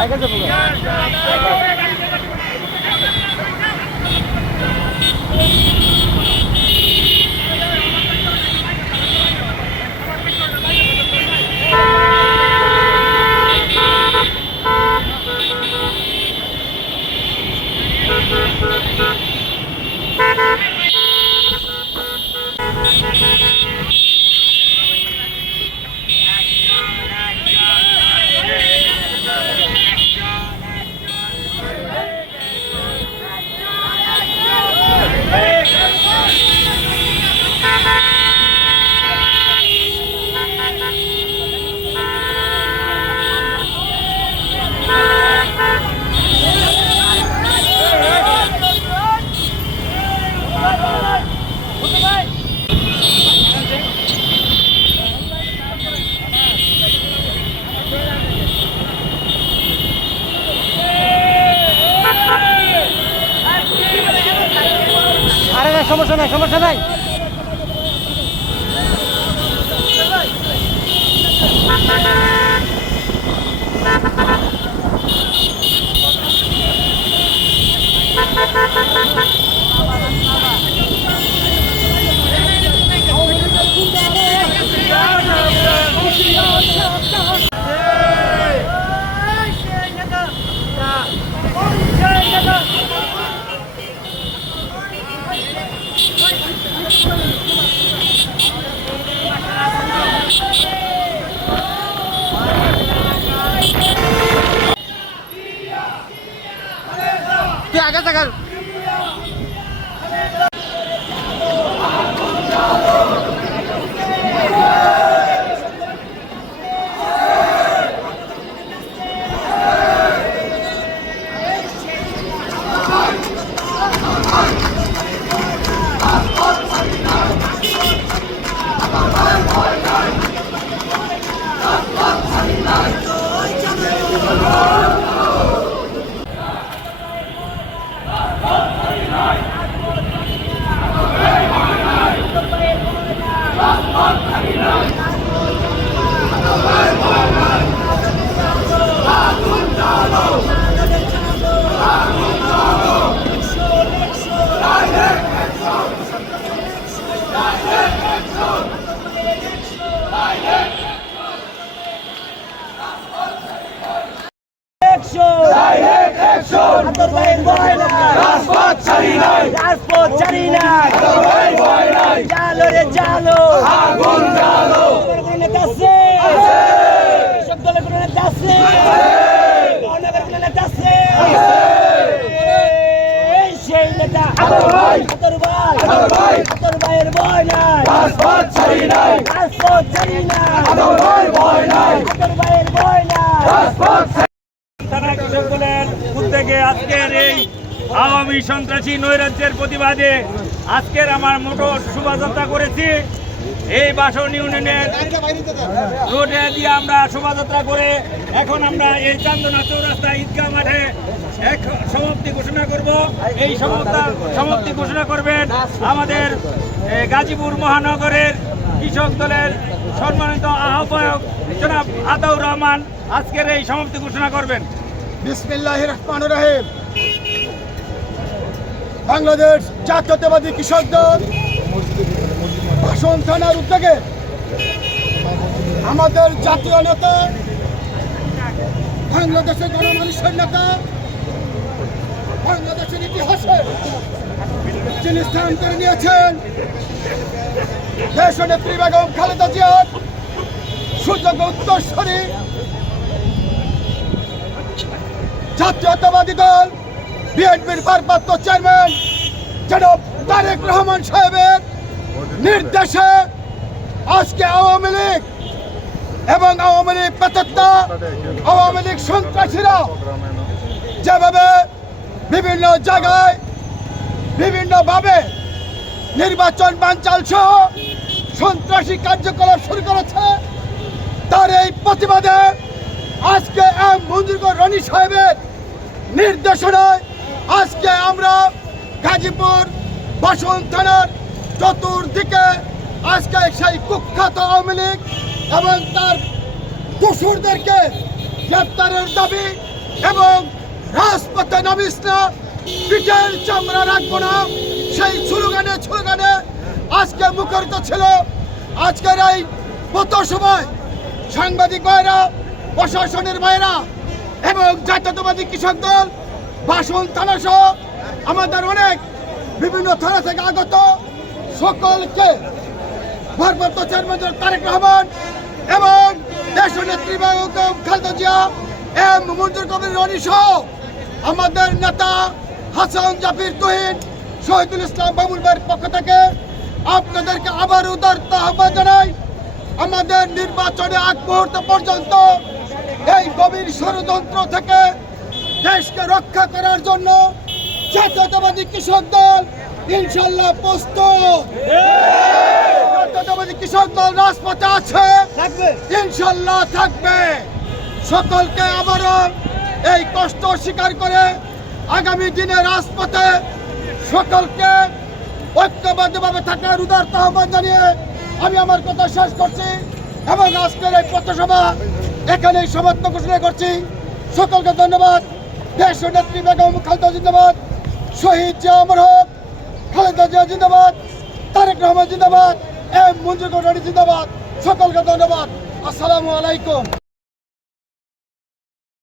আরে না সমস্যা নাই সমস্যা নাই তুই আগে থাকার। জালো আগুন জ্বালো কোনো নেতা আছে কৃষক দলের কোনো নেতা আছে মহানগরের কোনো নেতা আছে এই সেই নেতা আদর ভাই। আদর ভাই আদর ভাই। আদর ভাইয়ের ভয় নাই রাজপথ ছাড়ি নাই রাজপথ ছাড়ি নাই আদর ভাই ভয় নাই আদর ভাইয়ের ভয় নাই রাজপথ থানা কৃষক দলের উদ্যোগে আজকের এই আওয়ামী সন্ত্রাসী নৈরাজ্যের প্রতিবাদে আজকের আমার মোটর শোভাযাত্রা করেছি। এই বাসন ইউনিয়নের রোডে দিয়ে আমরা শোভাযাত্রা করে এখন আমরা এই চান্দনা চৌরাস্তা ঈদগাহ মাঠে এক সমাপ্তি ঘোষণা করব। এই সমাপ্তি ঘোষণা করবেন আমাদের গাজীপুর মহানগরের কৃষক দলের সম্মানিত আহ্বায়ক জনাব আতাউর রহমান। আজকের এই সমাপ্তি ঘোষণা করবেন। বিসমিল্লাহ রহমান রাহিম। বাংলাদেশ জাতীয়তাবাদী কৃষক দল ভাষণ থানার উদ্যোগে আমাদের জাতীয় নেতা, বাংলাদেশের গণমানুষের নেতা, বাংলাদেশের ইতিহাসে যিনি স্থান করে নিয়েছেন দেশ নেত্রী বেগম খালেদা জিয়ার সুযোগ্য উত্তরস্বরী জাতীয়তাবাদী দল, বিএনপির ভারপ্রাপ্ত চেয়ারম্যান জনাব তারেক রহমান সাহেবের নির্দেশে আজকে আওয়ামী লীগ এবং আওয়ামী লীগ পেতাত্তা, আওয়ামী লীগ সন্ত্রাসীরা যেভাবে বিভিন্ন জায়গায় বিভিন্নভাবে নির্বাচন বানচাল সহ সন্ত্রাসী কার্যকলাপ শুরু করেছে, তার এই প্রতিবাদে আজকে এম মঞ্জুরগড় রনি সাহেবের নির্দেশনায় আজকে আমরা গাজীপুর বাসন থানার চতুর্দিকে আজকে সেই কুখ্যাত আওয়ামী লীগ এবং তার দোসরদেরকে গ্রেপ্তারের দাবি এবং রাজপথে নামিস না পিঠের চামড়া রাখব না। সেই স্লোগানে স্লোগানে আজকে মুখরিত ছিল। আজকের এই মতো সময় সাংবাদিক ভাইরা, প্রশাসনের ভাইরা এবং জাতীয়তাবাদী কৃষক দল, বাসন থানা সহ আমাদের অনেক বিভিন্ন থানা থেকে আগত সকলকে ভারপ্রাপ্ত চেয়ারম্যান তারেক রহমান এবং দেশ নেত্রী খালেদা জিয়া, এম মঞ্জুর কবির রনি সহ আমাদের নেতা হাসান জাফির তুহিন, শহীদুল ইসলাম বাবুল ভাইয়ের পক্ষ থেকে আপনাদেরকে আবার উদারতা আহ্বান জানাই, আমাদের নির্বাচনে আগ মুহূর্ত পর্যন্ত এই গভীর ষড়যন্ত্র থেকে দেশকে রক্ষা করার জন্য জাতীয়তাবাদী কৃষক দল ইনশাল্লাহ প্রস্তুত। জাতীয়তাবাদী কৃষক দল রাজপথে আছে। ইনশাল্লাহ থাকবে। সকলকে আবারও এই কষ্ট স্বীকার করে আগামী দিনে রাজপথে সকলকে ঐক্যবদ্ধভাবে থাকার উদারতা আহ্বান জানিয়ে আমি আমার কথা শেষ করছি এবং আজকের এই পথসভা এখানেই সমাপ্ত ঘোষণা করছি। সকলকে ধন্যবাদ। দেশ নেত্রী বেগম খালেদা জিন্দাবাদ। শহীদ জিয়া অমর হোক, খালেদা জিয়া জিন্দাবাদ, তারেক রহমান জিন্দাবাদ, এম মঞ্জুর কোটারি জিন্দাবাদ। সকলকে ধন্যবাদ। আসসালামু আলাইকুম।